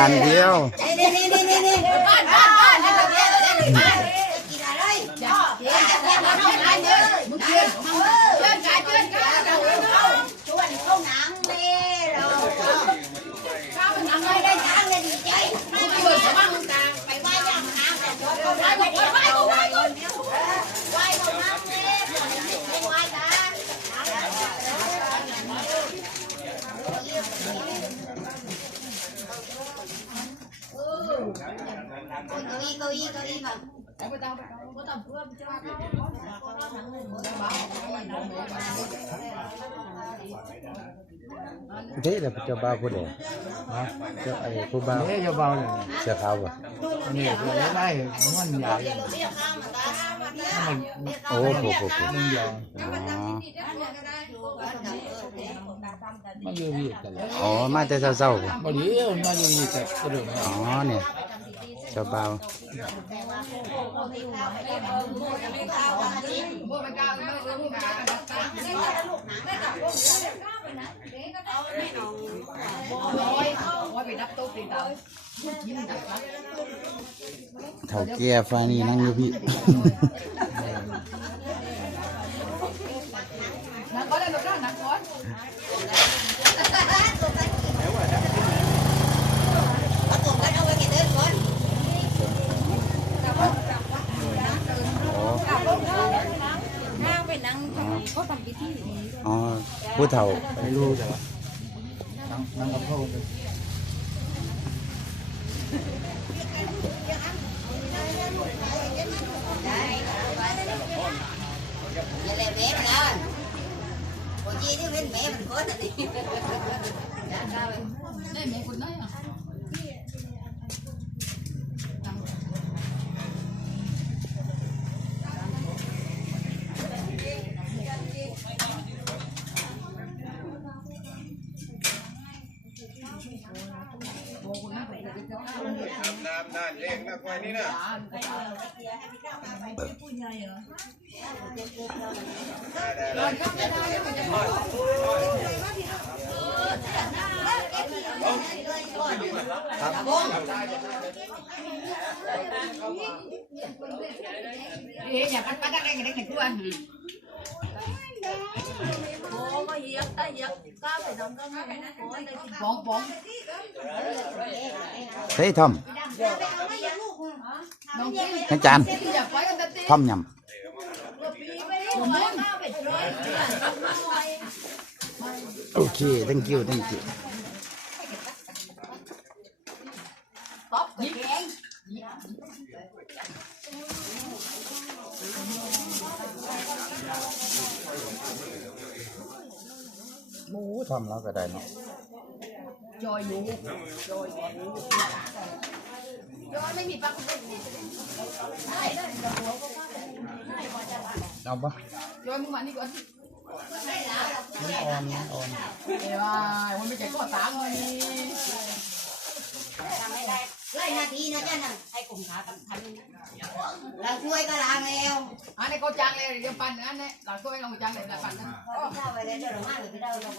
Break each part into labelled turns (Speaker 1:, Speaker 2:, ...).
Speaker 1: า
Speaker 2: นเดียว
Speaker 1: นี่นี่นี่นี่นี่บ้านบ้านบ้านนี่แบบนี้เลยนี่บ้านกินอะไรจ้าเดี๋ยวจะแค่มาทำงานเยอะมึงเชื่อมึงเชื่อใจเชื่อใจเราเราชวนเข้าหนังเม่เราข้าวหนังไม่ได้ทางเลยดีใจมึงชวนชาวบ้านมึงต่างไปไหว้ย่างหางแต่ชวนเขาได้ไม่ได้ไหว้เขาไหว้คนเดียวไหว้เขาหนังเม่ไม่ไหว้กัน เก้า อี้เก้าอี้เก้าอี้มา
Speaker 2: เด้แล้วเจ้าบ่าวผู้ใดฮะเจ้าไอ้ผู้บ่าว
Speaker 3: เอ๊ะจะเบาเลย
Speaker 2: เสื้อขาวบ่
Speaker 3: อันนี้คือได้มันใหญ่
Speaker 2: โอ้โหโหโห
Speaker 3: มันยาว
Speaker 2: อ๋อ
Speaker 3: มันอยู่ที่กันแล้ว
Speaker 2: อ๋อมาแต่เช้าๆบ่
Speaker 3: บริเวณมันอยู่ที่แต่กระดูก
Speaker 2: อ๋อเนี่ยเจ้าบ่าวเถ่าแก่ฟ้านี่นั่งอยู่พี่
Speaker 1: เอาตัวกันเอาไว้กินเดินก่อน
Speaker 2: อ๋อ
Speaker 1: นั่งไปนั่งเขาทำพิธี
Speaker 2: อ๋อผู้เฒ่า
Speaker 3: ไม่รู้แต่ว่านั่งนั่งกับพ่อ
Speaker 1: น้ำ
Speaker 4: นั่นเองนะควายนี่นะ
Speaker 1: เฮ้ยอย่าพัดพัดอะไรกันได้กันทุกวัน
Speaker 2: เฮ้ยทอมอาจารย์ทอมยำโอเค thank you thank you หมูทำแล้วก็ได้เนาะ
Speaker 1: จอยอยู่จอยอยู่จอยไม่มีปัก
Speaker 2: เอาปะ
Speaker 1: จอยมึงมานี่ก่อน
Speaker 2: มันอ่อนมันอ่อน
Speaker 1: เดี๋ยวมันไม่ใช่ก็ตามมันนี่ไล่นาทีน่ะให้กลุ่มขาทำทำเราช่วยก็ล้า
Speaker 5: นั่น นี้เราช่วยลงจางเลยเราปั่นนะ
Speaker 1: ก็เข้าไปเลยเดี๋ยวเราม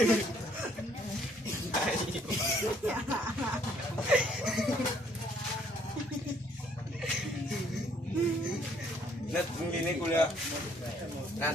Speaker 1: นั่
Speaker 4: นมึงดีนให้กูเลยนั่น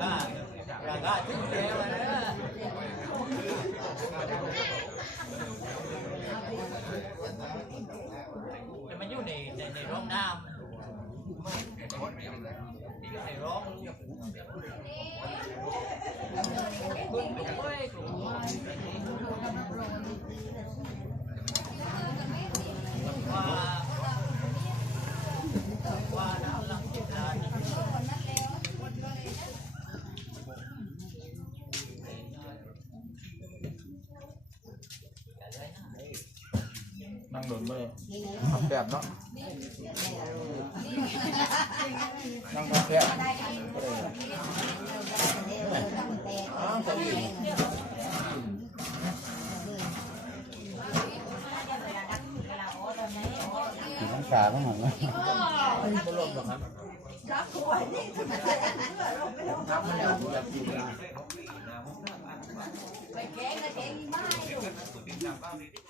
Speaker 6: มาอยู่ในในในร่องน้ำในร่องคุณโอ้ยว่า
Speaker 3: บบเนาะนั่งทำแบบก็เลยอ้าวจะอยู่
Speaker 2: มีน้ำกาบ้างหรอ
Speaker 3: ก็ลงหรอกครับทำมาแล้วแบบอยู่น
Speaker 7: ไปแกงนะแกงไม่อยู่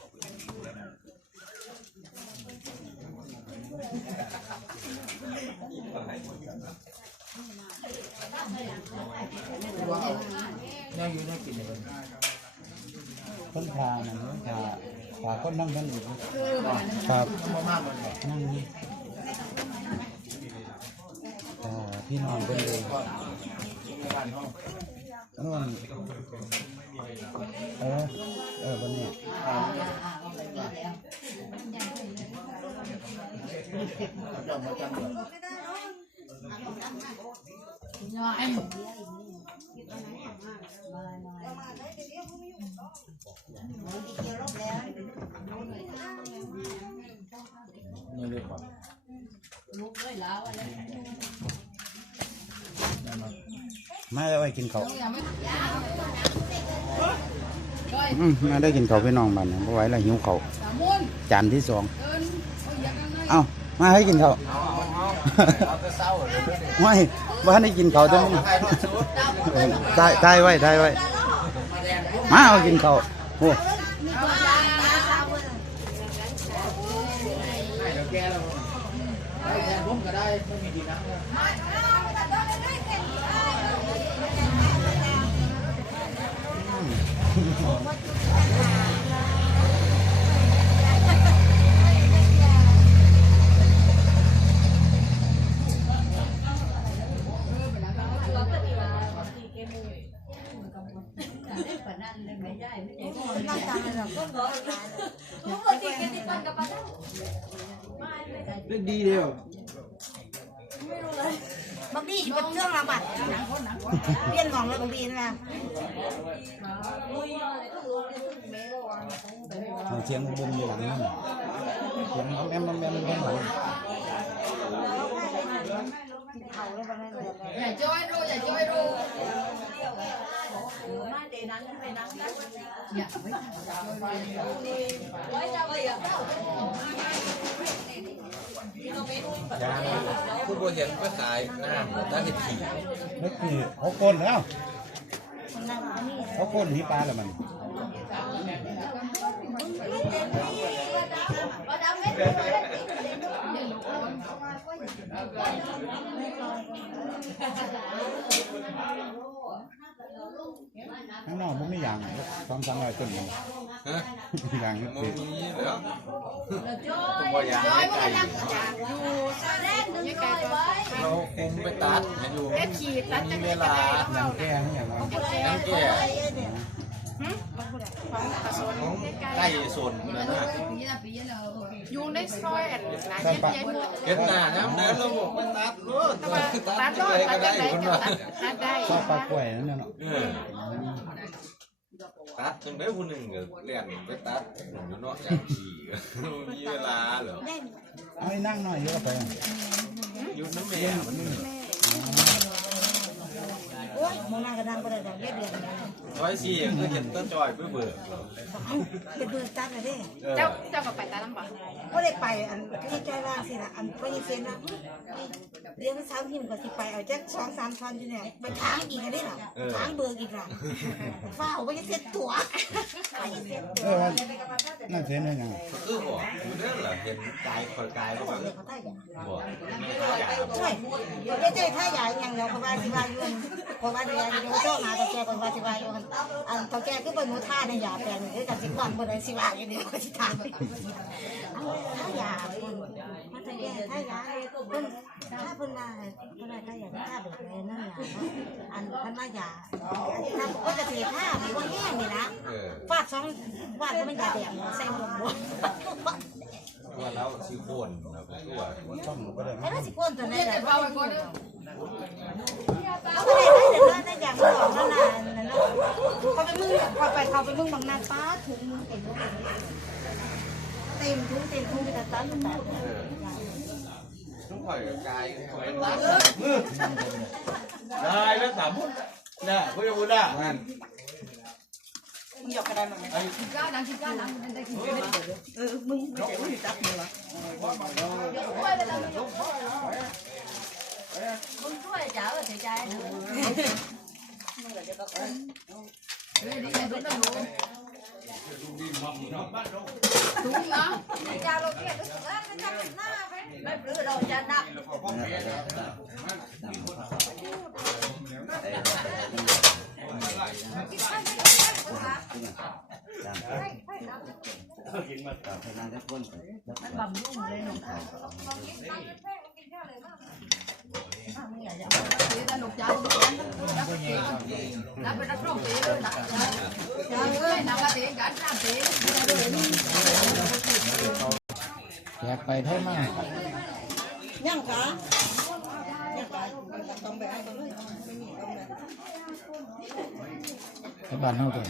Speaker 3: นั่งอยู่นั่งกินเลย
Speaker 2: ต้นพามันต้นพาพาคนนั่งกันอยู่ครับนั่งนี่พี่น้องคนเลย
Speaker 3: นอง
Speaker 2: นู่นเออเออวันนี้
Speaker 3: จำมาจำเลย
Speaker 5: ย่อย
Speaker 3: นี่เลยก่อน
Speaker 5: ลูกด้วยแล้ วอะไร
Speaker 3: นั่นมา
Speaker 2: มาแล้วไอ้กินเขาว
Speaker 5: ต้องอย่าไม่ย่อย
Speaker 2: อืมมาได้กินเขาวพี่น้องบ้านเนี่ยไม่ไหวแล้วหิวเขาว
Speaker 5: สามุน
Speaker 2: จานที่สอง
Speaker 5: เดินโอ้ยอยา
Speaker 2: มาให้กินเขา
Speaker 3: ไม่
Speaker 2: บ้าให้กินเขา
Speaker 3: ต้อ
Speaker 2: งได้ได้ไว้ได้ไว้มาเอากินเขาโอ้
Speaker 3: เดี๋ยวแกเราให้แทนผมก็ได้ไม่มีที่นั่งเลยเรื่องดีเดียว
Speaker 7: บางทีเป็นเครื่องละบัดเปลี่ยนของแล้วบางทีนะ
Speaker 2: เสียงบุ้มอยู่หลังนั่นเสียงแม่มแม่มแม่มหลัง
Speaker 5: อย่าจ้อยรู้อย่าจ้อยรู้อ ย่าไม่ทำจ้อยรู้
Speaker 8: คุณบ่เห็นไปขายน้ำตั้งแต่ขี่
Speaker 2: นึกคือเขาคนแล้วเขาคนที่ปลาแล้วมัน ข้างนอกมันไม่อย่างสองสามร้อยต้นมัน
Speaker 8: ฮะ
Speaker 2: อย่าง
Speaker 8: มั
Speaker 2: นี้
Speaker 8: นมีแล้ว
Speaker 7: บ่อยากให้ไก่อยู่แรกนึงเลยไว้
Speaker 8: เราคุมไปตัดให้ดูมีเวลา
Speaker 2: อย่างแก้ให้อย่างนั้น
Speaker 8: น้ำแก่ของไก่ส่วนนั่นน่ะ
Speaker 5: ปีละปีละ
Speaker 9: อยู่ในซอยอันนะ
Speaker 2: ต้นปะ
Speaker 8: เห็นหน้าน้ำนั้นเราบอกไปตัดรถตั
Speaker 9: ตั
Speaker 8: ด
Speaker 9: ด
Speaker 8: เล
Speaker 9: โดด
Speaker 8: ย
Speaker 9: ตัด
Speaker 8: ได้
Speaker 9: ได้
Speaker 8: คนว่า
Speaker 9: ตัดได้
Speaker 2: ชอบปลากล้วยนั่นเนาะ
Speaker 8: เออตัดจนได้ผู้หนึ่งก็เรียนไปตัดอยู่เนาะอยจากที่มีเวลาเหรอ
Speaker 2: ไม่นั่งหน่อยเยอะไป
Speaker 8: อยู่น้ำแม่มัน
Speaker 7: โอ้ย มองหน้ากระดังกระดังเดือนเดือนเลย
Speaker 8: ร้อยสี่ก็เห็นต้นจอยเพื่อเบิกเหรอ
Speaker 7: เป็นเบิกตัดเลยเด้
Speaker 8: เออ
Speaker 9: เจ้าเจ้ากับไปตาลำบาก
Speaker 7: ก็เลยไปอันที่ใจว่าสิละอันก็ยังเซ็นนะเรียนภาษาพิมพ์ก็สิไปเอาแจ็คสองสามพันอยู่เนี่ยไปค้างอีกอันนี้หรอค้างเบิกอีกหรอฟ้าไปเซ็นตัวไปเซ็นตั
Speaker 3: เอ
Speaker 7: ว
Speaker 3: อว่านั่นเสียนั่นยัง
Speaker 8: คือบอกอยู่เรื่องเหรอเห็นกายคอยกายก็แบบ
Speaker 7: เขาได้ยัง
Speaker 8: บอก
Speaker 7: ใช่เจ๊เจ๊ถ้าใหญ่ยังเราเขาว่าสิว่าอยู่เขาว่าเดี๋ยวเดี๋ยวเจ้าหาตัวแกคนว่าสิว่าอยู่อันตัวแกคือเป็นหนูท่าในยาแปลงคือกันสิก่อนบนไดสิว่าอยู่เดียวก็สิทานถ้ายาคนถ้าแกถ้ายาเพิ่นถ้าเพิ่นมาเพิ่นถ้ายาถ้าเบิกเลยนั่นยาอันเพิ่นมายากถ้าปกติถ้ามีว่าแห้งนี่นะฟาดสองฟาดก็มันยาแดงใส่หัวบัว
Speaker 8: ตัวแล้วซิโคนแบบตัว
Speaker 3: ช่องก็ได้
Speaker 7: ไอ้นั่นสิก้นตัวนี้แหละ
Speaker 5: เบาไปก่อนเด้อ
Speaker 7: เขาไม่ได้ได้แต่นั่นอย่างมันบอกนั่นน่ะนั่นน่ะเขาไปมึงเขาไปเขาไปมึงบางนาป้าถุงเต็มเต็มถุงเห็นมันหมด
Speaker 8: ต้องคอยกับายคอยรักได้แล้วสามพุ่นน่ะก็จะพูดได้งั้นา
Speaker 5: ดังกินก้าถึง
Speaker 7: ช่วยจ๋า เออเสียใจนะ
Speaker 5: เฮ้ยดีใจด้วยนะหนูถุงนะ
Speaker 7: จ๋าเราเกลียดก็สุดแล้ว มันจะเป็นหน้าไปไม่ปลื้เราจะนัก
Speaker 5: เสียแต่หนุกจ้าหนุกจ้านักเตะนักเป็นนักร้องเลยนักจ้าเอ้ยนัก
Speaker 3: แจกไปไทยมาก
Speaker 7: ยังกะยังกะต้องไปให้เขาเลยไม่มีต้องไป
Speaker 3: บ้านเฮาตัว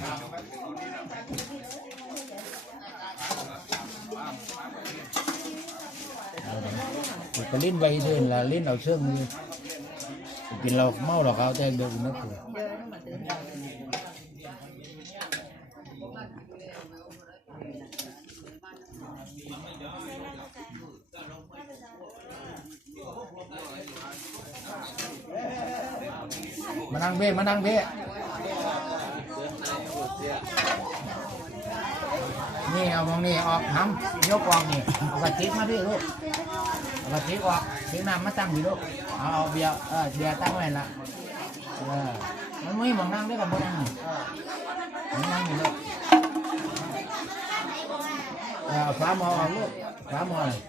Speaker 3: ก็ลิ้นไว้เดินละลิ้นเอาเชื่องมือ กินเราเมาเราเขาแต่เดินนักคือมานั่งเบ้มานั่งเบ้นี่เอามองนี่ออกน้ำยกออกนี่เอากระติกมาพี่ลูกเอากระติกออกทิ้งน้ำมาตั้งพี่ลูก เอาเอาเบียร์เออเบียร์ตั้งไว้ละเออมันไม่มองนั่งด้วยกับบ่นั่งมันนั่งนี่ลูกเออฟ้ามอออกลูกฟ้ามอเลย